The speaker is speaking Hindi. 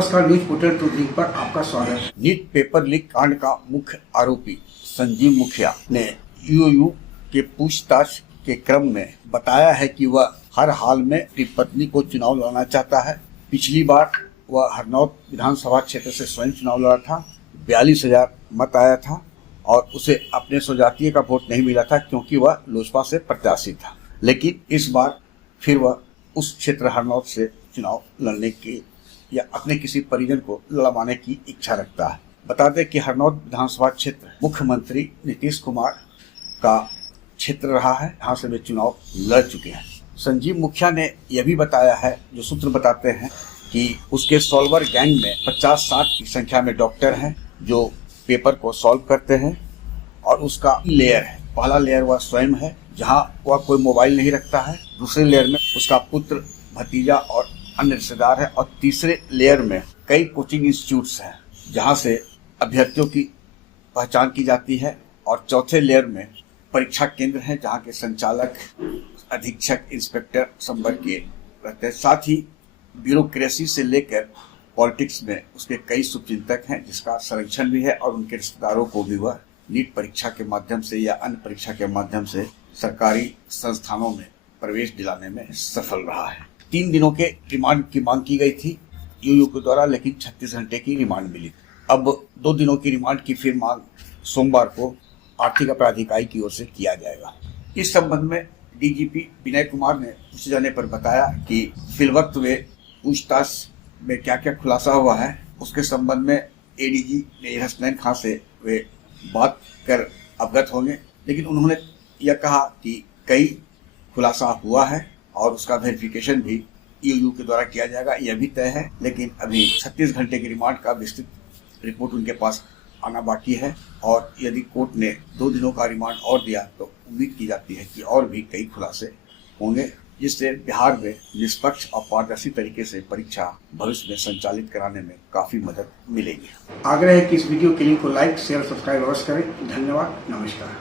नमस्कार, न्यूज पोर्टल टू लीक पर आपका स्वागत है। नीट पेपर लीक कांड का मुख्य आरोपी संजीव मुखिया ने यूयू के पूछताछ के क्रम में बताया है कि वह हर हाल में अपनी पत्नी को चुनाव लड़ना चाहता है। पिछली बार वह हरनौत विधानसभा क्षेत्र से स्वयं चुनाव लड़ा था। 42,000 मत आया था और उसे अपने स्वजातीय का वोट नहीं मिला था क्योंकि वह लोजपा से प्रत्याशी था। लेकिन इस बार फिर वह उस क्षेत्र हरनौत से चुनाव लड़ने की या अपने किसी परिजन को लड़वाने की इच्छा रखता है। बता दें कि हरनौत विधानसभा क्षेत्र मुख्यमंत्री नीतीश कुमार का क्षेत्र रहा है, यहाँ से वे चुनाव लड़ चुके हैं। संजीव मुखिया ने यह भी बताया है, जो सूत्र बताते हैं कि उसके सॉल्वर गैंग में 50-60 की संख्या में डॉक्टर हैं जो पेपर को सॉल्व करते हैं और उसका लेयर है। पहला लेयर वह स्वयं है, जहाँ वह कोई मोबाइल नहीं रखता है। दूसरे लेयर में उसका पुत्र, भतीजा और अन्य रिश्तेदार है और तीसरे लेयर में कई कोचिंग इंस्टीट्यूट्स हैं जहां से अभ्यर्थियों की पहचान की जाती है और चौथे लेयर में परीक्षा केंद्र हैं जहां के संचालक, अधीक्षक, इंस्पेक्टर संवर्ग के रहते हैं। साथ ही ब्यूरोक्रेसी से लेकर पॉलिटिक्स में उसके कई शुभचिंतक हैं जिसका संरक्षण भी है और उनके रिश्तेदारों को भी वह नीट परीक्षा के माध्यम से या अन्य परीक्षा के माध्यम से सरकारी संस्थानों में प्रवेश दिलाने में सफल रहा है। 3 दिनों के रिमांड की मांग की गई थी यूयू के द्वारा, लेकिन 36 घंटे की रिमांड मिली। अब 2 दिनों की रिमांड की फिर मांग सोमवार को आर्थिक अपराध इकाई की ओर से किया जाएगा। इस संबंध में डीजीपी विनय कुमार ने पूछे जाने पर बताया कि फिलवक्त वे पूछताछ में क्या क्या खुलासा हुआ है उसके संबंध में एडीजी हसनैन खां से वे बात कर अवगत होंगे। लेकिन उन्होंने यह कहा कि कई खुलासा हुआ है और उसका वेरिफिकेशन भी यूयू के द्वारा किया जाएगा, यह भी तय है। लेकिन अभी 36 घंटे की रिमांड का विस्तृत रिपोर्ट उनके पास आना बाकी है और यदि कोर्ट ने 2 दिनों का रिमांड और दिया तो उम्मीद की जाती है कि और भी कई खुलासे होंगे, जिससे बिहार में निष्पक्ष और पारदर्शी तरीके से परीक्षा भविष्य में संचालित कराने में काफी मदद मिलेगी। आग्रह है कि इस वीडियो के लिंक को लाइक, शेयर, सब्सक्राइब अवश्य करें। धन्यवाद, नमस्कार।